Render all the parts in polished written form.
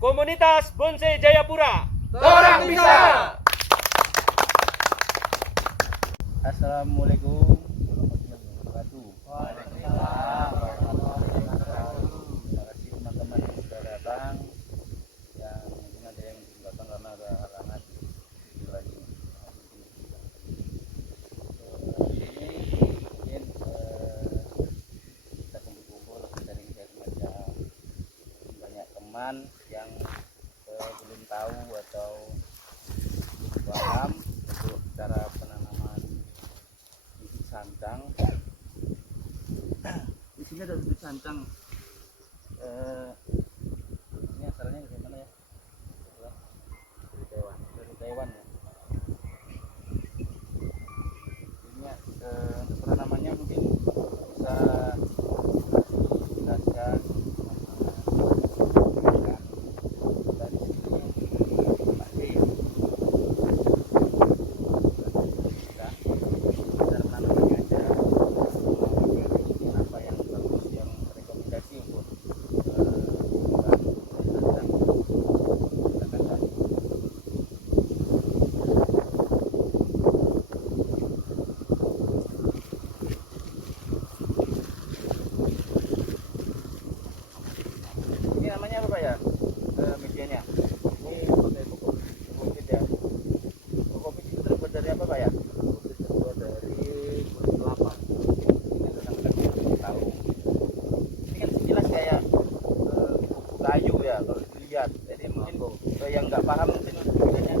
Komunitas Bonsai Jayapura. Orang bisa. Assalamualaikum warahmatullahi wabarakatuh. Waalaikumsalam. Terima kasih teman-teman yang sudah datang. Yang mungkin ada yang belum datang karena ada halangan lagi. Ini mungkin kita kumpul-kumpul dari saja banyak teman yang belum tahu atau paham untuk cara penanaman bibit sancang. Di sini ada bibit sancang. Ini asalnya dari mana ya? Dari Taiwan ya. Ini untuk penanamannya mungkin bisa dijelaskan dari sini Pak D. Cara menanamnya aja. Apa yang bagus, yang rekomendasi untuk ini namanya apa Pak ya? Medianya ini pakai kokopit ya. Kokopit itu terbuat dari apa Pak ya? Kokopit terbuat dari kulit kelapa. Ini kadang-kadang kita tahu. Ini kan sekilas kayak kayu ya kalau dilihat. Jadi mungkin yang nggak paham mungkin bedanya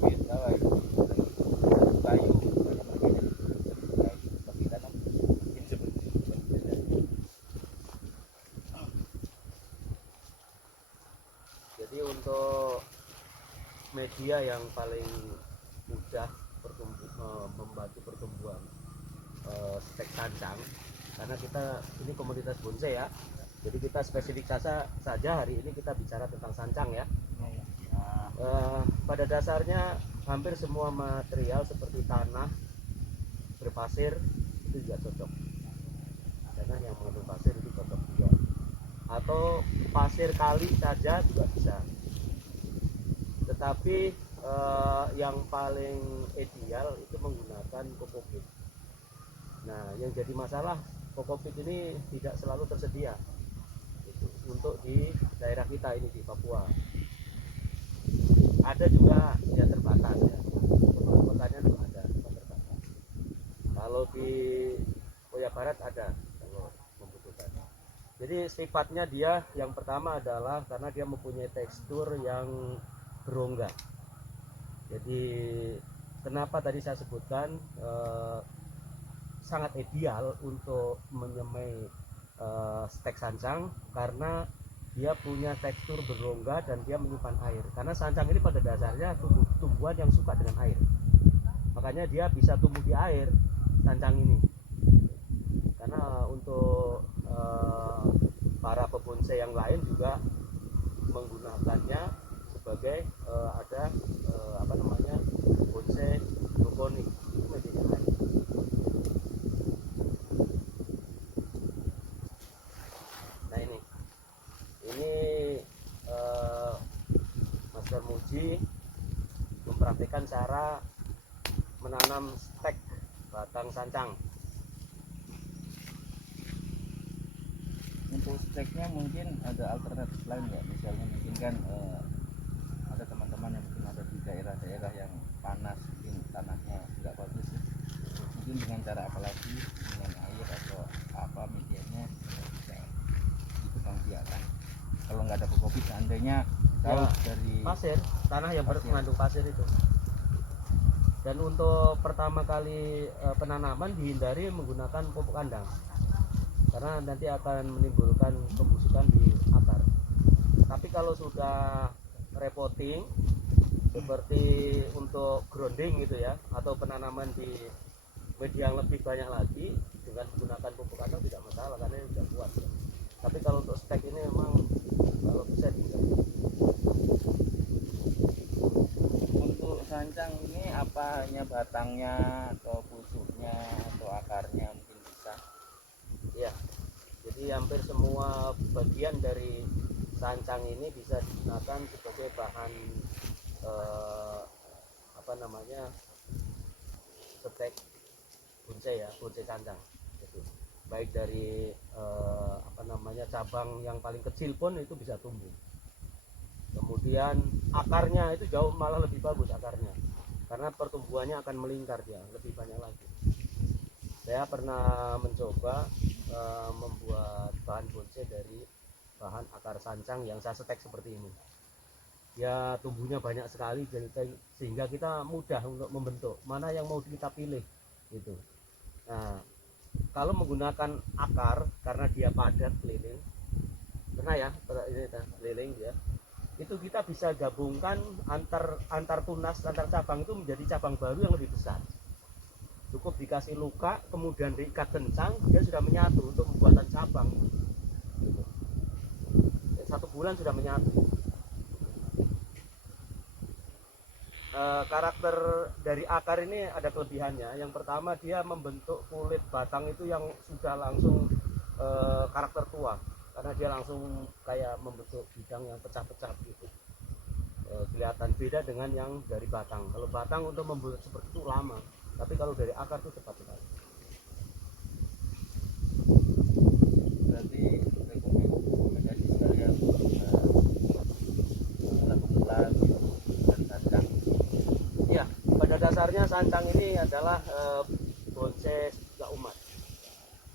bibit apa itu kayu. Bagi tanam mungkin seperti itu. Jadi untuk media yang paling mudah membantu pertumbuhan stek sancang, karena kita ini komunitas bonsai ya, jadi kita spesifik saja hari ini kita bicara tentang sancang ya. Pada dasarnya hampir semua material seperti tanah berpasir itu juga cocok, karena yang mengandung pasir itu cocok juga, atau pasir kali saja juga bisa. Tetapi yang paling ideal itu menggunakan kokopit. Nah, yang jadi masalah kokopit ini tidak selalu tersedia untuk di daerah kita ini di Papua. Ada juga ya terbatas ya. Kotanya itu ada terbatas. Kalau di Koya Barat ada kalau membutuhkan. Jadi sifatnya dia yang pertama adalah karena dia mempunyai tekstur yang berongga. Jadi kenapa tadi saya sebutkan sangat ideal untuk menyemai stek sancang, karena dia punya tekstur berongga dan dia menyimpan air. Karena sancang ini pada dasarnya tumbuhan yang suka dengan air. Makanya dia bisa tumbuh di air, sancang ini. Karena untuk para pebonsai yang lain juga menggunakannya sebagai ada apa namanya bonsai hidroponik. Itu medianya air. Nah ini Mas Darmuji mempraktikkan cara menanam stek batang sancang. Untuk steknya mungkin ada alternatif lain ya, misalnya mungkin kan ada teman-teman yang mungkin ada di daerah-daerah yang panas, mungkin tanahnya nggak bagus ya. Mungkin dengan cara apa lagi, dengan air atau apa medianya bisa dikembangbiakkan. Kalau nggak ada kokopit seandainya jauh dari pasir, tanah yang mengandung pasir itu. Dan untuk pertama kali penanaman dihindari menggunakan pupuk kandang, karena nanti akan menimbulkan pembusukan di akar. Tapi kalau sudah repotting seperti untuk grounding gitu ya, atau penanaman di media yang lebih banyak lagi dengan menggunakan pupuk kandang tidak masalah karena ini sudah kuat ya. Tapi kalau untuk stek ini memang kalau bisa dihindari. untuk sancang ini apa hanya batangnya atau pucuknya atau akarnya mungkin bisa? Ya, jadi hampir semua bagian dari sancang ini bisa digunakan sebagai bahan apa namanya, stek bonsai ya, bonsai sancang gitu. Baik dari apa namanya, cabang yang paling kecil pun itu bisa tumbuh. Kemudian akarnya itu jauh malah lebih bagus akarnya, karena pertumbuhannya akan melingkar, dia lebih banyak lagi. Saya pernah mencoba membuat bahan bonsai dari bahan akar sancang yang saya setek seperti ini. Ya tumbuhnya banyak sekali, sehingga kita mudah untuk membentuk mana yang mau kita pilih gitu. Nah, kalau menggunakan akar karena dia padat keliling, pernah ya, ini keliling dia, itu kita bisa gabungkan antar tunas, antar cabang itu menjadi cabang baru yang lebih besar. Cukup dikasih luka, kemudian diikat kencang, dia sudah menyatu untuk pembuatan cabang gitu. 1 bulan sudah menyatu. Karakter dari akar ini ada kelebihannya. Yang pertama, dia membentuk kulit batang itu yang sudah langsung karakter tua, karena dia langsung kayak membentuk bidang yang pecah-pecah gitu. Kelihatan beda dengan yang dari batang. Kalau batang untuk membentuk seperti itu lama, tapi kalau dari akar itu cepat sekali. Berarti rekomendasi sekalian pemula-pemula dan sancang. Ya, pada dasarnya sancang ini adalah bonsai sejuta umat.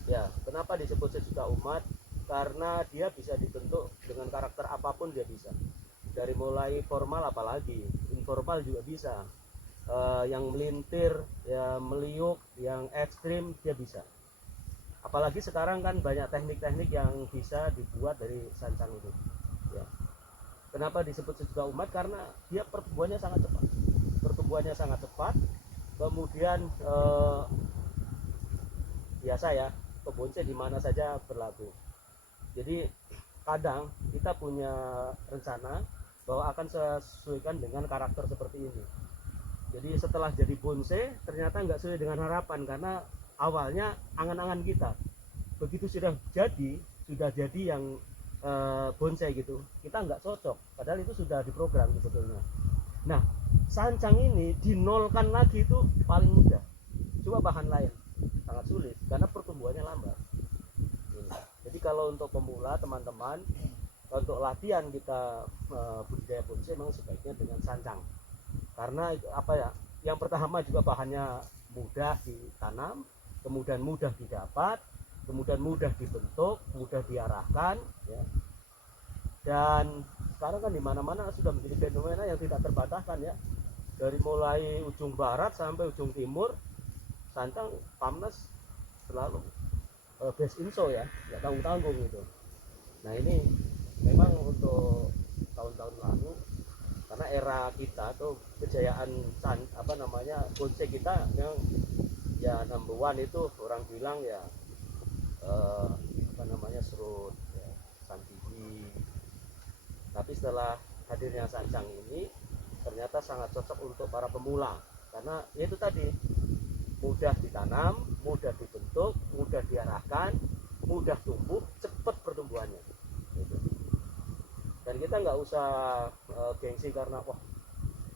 Ya, kenapa disebut sejuta umat? Karena dia bisa dibentuk dengan karakter apapun, dia bisa. Dari mulai formal, apalagi informal juga bisa. Yang melintir, ya meliuk, yang ekstrim dia bisa. Apalagi sekarang kan banyak teknik-teknik yang bisa dibuat dari sancang itu. Ya. Kenapa disebut sejuta umat? Karena dia pertumbuhannya sangat cepat. Kemudian biasa ya, pebonsai di mana saja berlaku. Jadi kadang kita punya rencana bahwa akan sesuaikan dengan karakter seperti ini. Jadi setelah jadi bonsai ternyata nggak sesuai dengan harapan, karena awalnya angan-angan kita. Begitu sudah jadi yang bonsai gitu, kita nggak cocok, padahal itu sudah diprogram sebetulnya. Nah, sancang ini dinolkan lagi itu paling mudah. Coba bahan lain sangat sulit karena pertumbuhannya lambat. Jadi kalau untuk pemula teman-teman, untuk latihan kita budidaya bonsai memang sebaiknya dengan sancang. Karena apa ya? Yang pertama juga bahannya mudah ditanam, kemudian mudah didapat, kemudian mudah dibentuk, mudah diarahkan, ya. Dan sekarang kan di mana-mana sudah menjadi fenomena yang tidak terbataskan ya. Dari mulai ujung barat sampai ujung timur, sancang Pamnas selalu best in show ya, nggak tanggung-tanggung gitu. Nah ini memang untuk tahun-tahun lalu, karena era kita tuh kejayaan bonsai kita yang ya number one itu orang bilang ya serut ya, santigi. Tapi setelah hadirnya sancang ini ternyata sangat cocok untuk para pemula, karena itu tadi mudah ditanam, mudah dibentuk, mudah diarahkan, mudah tumbuh, cepat pertumbuhannya gitu. Dan kita nggak usah gengsi karena wah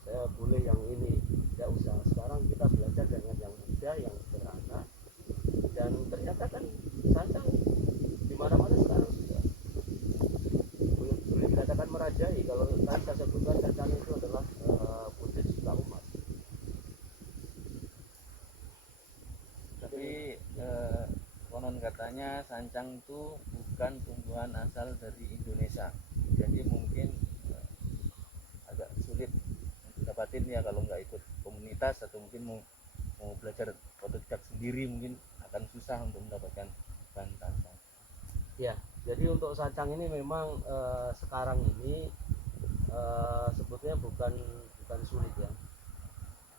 saya boleh yang ini, nggak usah. Sekarang kita belajar dengan yang mudah, yang sederhana, dan ternyata kan sancang di mana-mana sekarang sudah boleh dikatakan merajai. Kalau tadi saya sebutkan sancang itu adalah bonsai sejuta umat. Tapi konon katanya sancang itu bukan tumbuhan asal dari Indonesia, jadi mungkin agak sulit untuk dapatin ya kalau nggak ikut komunitas, atau mungkin mau belajar otodidak sendiri mungkin akan susah untuk mendapatkan bahan sancang. Ya, jadi untuk sancang ini memang sekarang ini sebetulnya bukan sulit ya,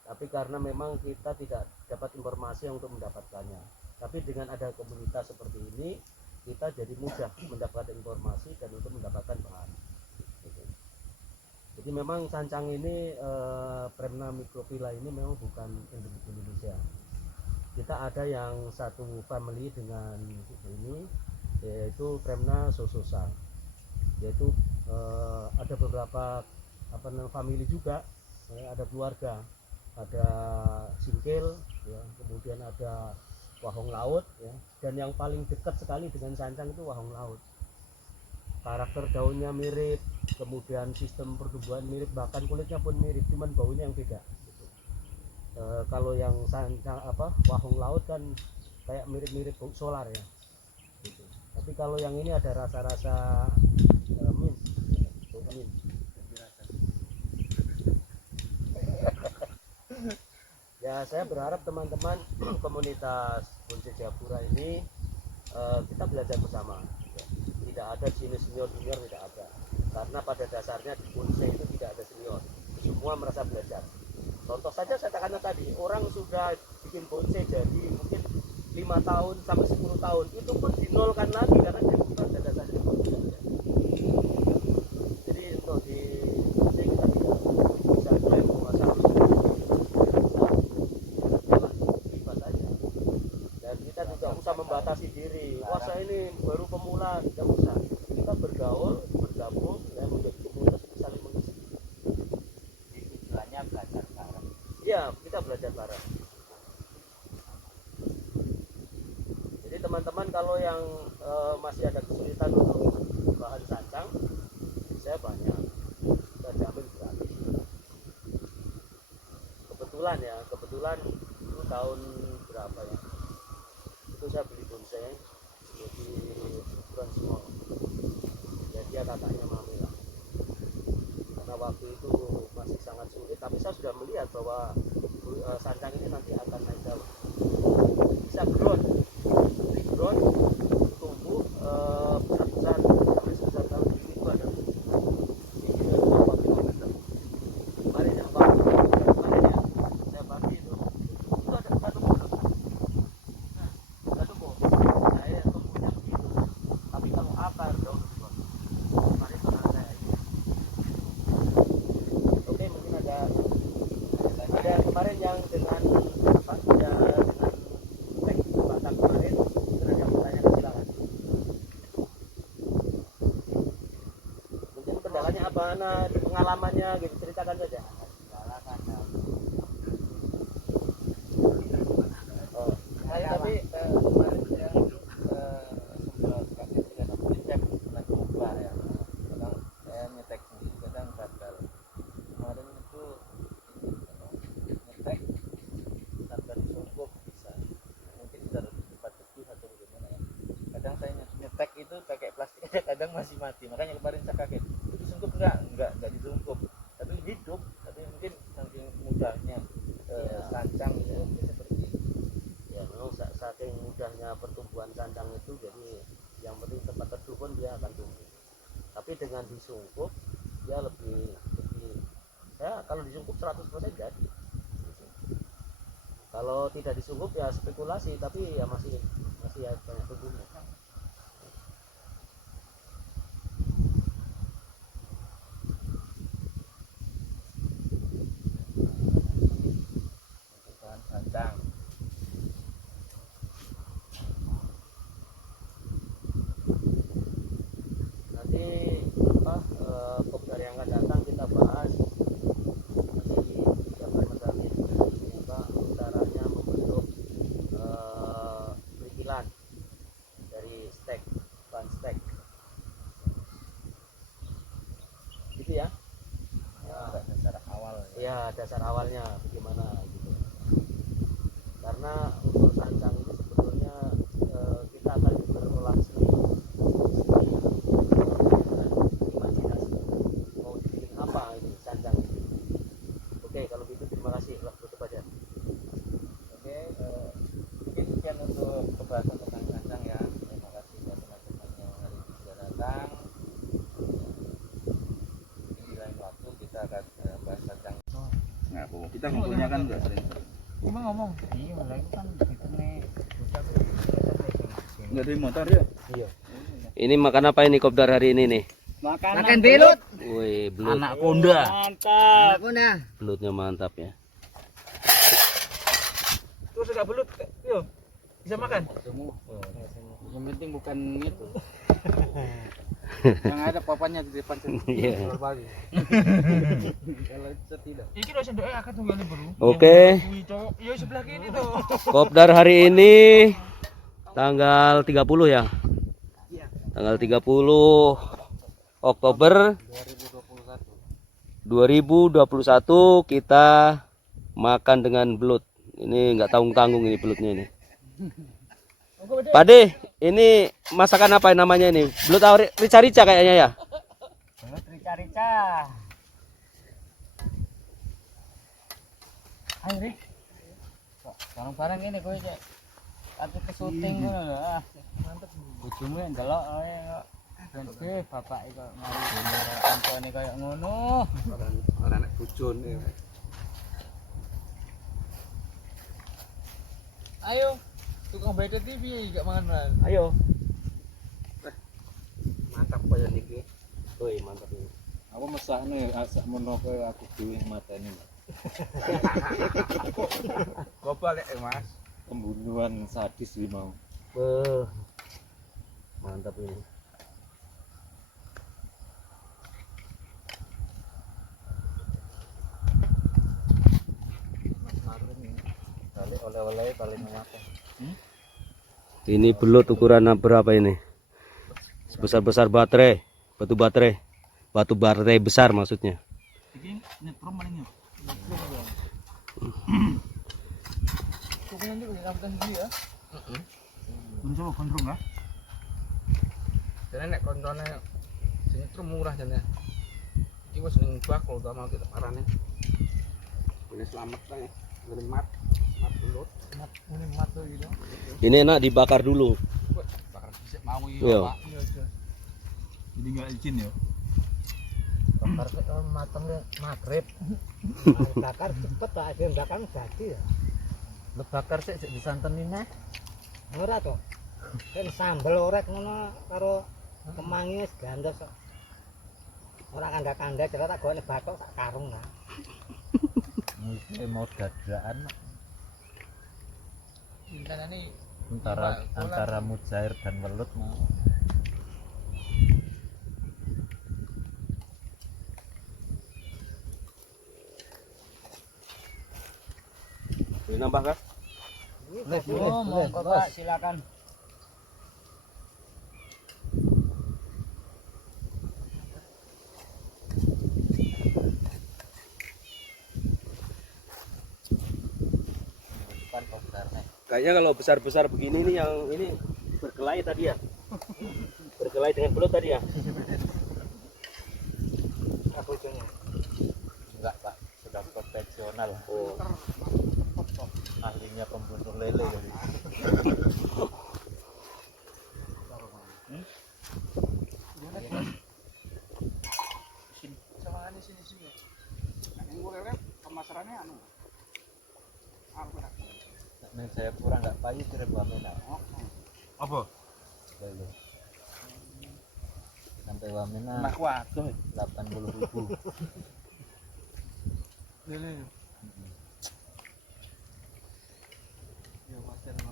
tapi karena memang kita tidak dapat informasi untuk mendapatkannya. Tapi dengan ada komunitas seperti ini, kita jadi mudah mendapatkan informasi dan untuk mendapatkan bahan gitu. Jadi memang sancang ini Premna microphylla ini memang bukan Indonesia. Kita ada yang satu family dengan ini, yaitu Premna sososa, yaitu ada beberapa family juga, ada keluarga, ada singkil, ya, kemudian ada wahong laut, ya, dan yang paling dekat sekali dengan sancang itu wahong laut. Karakter daunnya mirip, kemudian sistem pertumbuhan mirip, bahkan kulitnya pun mirip, cuman baunya yang beda. Kalau yang sancang wahong laut kan kayak mirip-mirip bau solar ya. Gitu. Tapi kalau yang ini ada rasa-rasa mint, bau mint. Ya, saya berharap teman-teman komunitas bonsai Jayapura ini kita belajar bersama. Tidak ada senior junior, tidak ada. Karena pada dasarnya di bonsai itu tidak ada senior. Semua merasa belajar. Contoh saja saya katakan tadi, orang sudah bikin bonsai jadi mungkin 5 tahun sampai 10 tahun, itu pun dinolkan lagi karena dia bukan pada dasarnya bonsai. Jadi untuk di bonsai kita tidak bisa klaim bahwa kita tidak usah membatasi diri. Wah, saya ini baru pemula, tidak usah. Kita bergaul, bergabung, dan menjadi komunitas saling mengisi. Tujuannya belajar bareng. Iya, kita belajar bareng. Jadi teman-teman kalau yang masih ada kesulitan untuk bahan sancang, saya banyak. Kita jamin gratis. Kebetulan itu tahun berapa ya? Itu saya beli bonsai di ukuran small, ya dia kakaknya Mami lah, karena waktu itu masih sangat sulit, tapi saya sudah melihat bahwa sancang ini nanti akan naik daun, bisa ground, tumbuh besar-besar sampai sebesar daun ini. Itu ada tingginya 4 km. Kemarin yang kemarin ya saya pagi itu ada satu pohon. Saya tumbuhnya begitu, tapi kalau akar dong, mari saya ini. Oke, mungkin ada kemarin yang dengan dengan teknik batang kemarin, mungkin ada yang bertanya, silakan. Mungkin kendalanya apa, pengalamannya gitu, ceritakan saja. Tapi kemarin saya sempat kasih tidak cek lagi ubah ya. Kadang saya nyetek sendiri, kadang gagal. Kemarin itu nyetek tanpa disungkup bisa, mungkin bisa lebih cepat teguh atau bagaimana ya. Kadang saya nyetek itu pakai plastik aja, kadang masih mati. Makanya kemarin saya kaget, disungkup enggak disungkup, tapi hidup. Tapi mungkin saking mudahnya sancang itu seperti Ya, memang saking mudahnya pertumbuhan sancang itu, jadi yang penting tempat teduh pun dia akan tumbuh. Tapi dengan disungkup dia lebih ya, kalau disungkup 100% jadi. Kalau tidak disungkup ya spekulasi, tapi ya masih ya banyak tumbuhnya. bahan sancang. Nanti kopdar yang akan datang kita bahas nanti siapa masalahnya caranya membentuk perikilan dari stek, bahan stek gitu ya. Dasar awal Ya, dasar awalnya bagaimana gitu. Karena untuk sancang ini sebetulnya kita akan berolah seni, imajinasi mau dibikin apa ini sancang ini. Oke, kalau gitu terima kasih, tutup aja. Oke, mungkin sekian untuk pembahasan tentang sancang ya. Terima kasih buat teman-teman yang hari ini sudah datang. Mungkin di lain waktu kita akan bahas sancang. Nah, kita ngumpulnya kan nggak sering-sering. Cuma ngomong, iya lagi kan gitu nih. Nggak ada motor ya? Iya. Ini makan apa ini kopdar hari ini nih? Makan belut. Wih, belut. Anak konda. Mantap. Belutnya mantap ya. Terus enggak belut, yuk. Bisa makan? Yang penting bukan itu. Yang ada papanya di depan sini. Iya. Berbagi. Kalau tidak. Iki lho sendoke akeh tunggale bro. Oke. Kuwi cowok. Yo sebelah kiri tuh. Kopdar hari ini tanggal 30 ya. Tanggal 30 Oktober 2021 kita makan dengan belut. Ini nggak tanggung-tanggung ini belutnya ini. Pade, ini masakan apa namanya ini? Belut rica-rica kayaknya ya. Belut rica-rica. Ayo Rik. Barang-barang ini kowe cek. Aku ke syuting ngono lho. Ah, mantep. Bojomu ndelok ae kok. Bente bapak kok mari dene kancane kaya ngono. Ora nek bojone. Ayo. Tukang BT TV gak mangan. Ayo. Mantap kaya niki. Woi, mantap ini. Apa mesakne asak menoko aku dhewe mateni. Kok balik Mas. Pembunuhan sadis iki mau. Mantap ini. Kali oleh-oleh paling mewah. Ini belut ukuran berapa ini? Sebesar-besar baterai, batu baterai besar maksudnya. Iki nyetrum paling yo. Tukang nanti punya kampen sendiri ya. Mencoba gondrong lah. Jane nek koncone sinetron murah jane. Iki wis ning bakul ta mau kita parane. Ini selamat ta ya. Ngene mat belut. Ini matu gitu. Ini enak dibakar dulu. Bakar sik mau Iya. iya, Pak. Iya, Jos. Jadi enggak izin ya. Bakar mateng magrib. Bakar cepet tak ada bakar jadi ya. Lebakar sik disanteni neh. Ora to. Kan sambel orek ngono karo kemangi wis gandos kok. Ora kanda-kanda jare tak gone bathok sak karung lah. Mesti mau dadakan Intanane antara mujair dan welut mau. Boleh nambah kah? Oh, monggo Pak, silakan. Kayaknya kalau besar-besar begini nih yang ini berkelahi tadi ya. Berkelahi dengan belut tadi ya. Aku jenenge. Enggak, Pak. Sudah profesional. Oh. Ahlinya pembunuh lele kali. Sama sini. Ini gue pemasarannya anu. Nek saya kurang enggak payu kira Wamena. Apa? Lele. Sampai Wamena Mak waduh. 80.000. Lele. Ya wajar mau.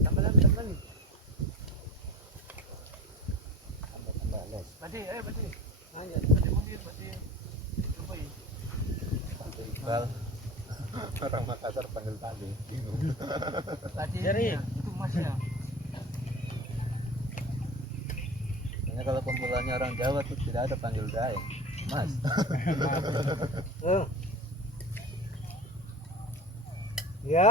Tambah nih. Tambah les. Padi, padi. Lanjut. Padi mundir, padi. Coba ya. Sampai Iqbal. Orang Makassar panggil tadi. Padi. Jari. Itu Mas ya. Karena kalau kumpulannya orang Jawa tuh tidak ada panggil daeng. Mas.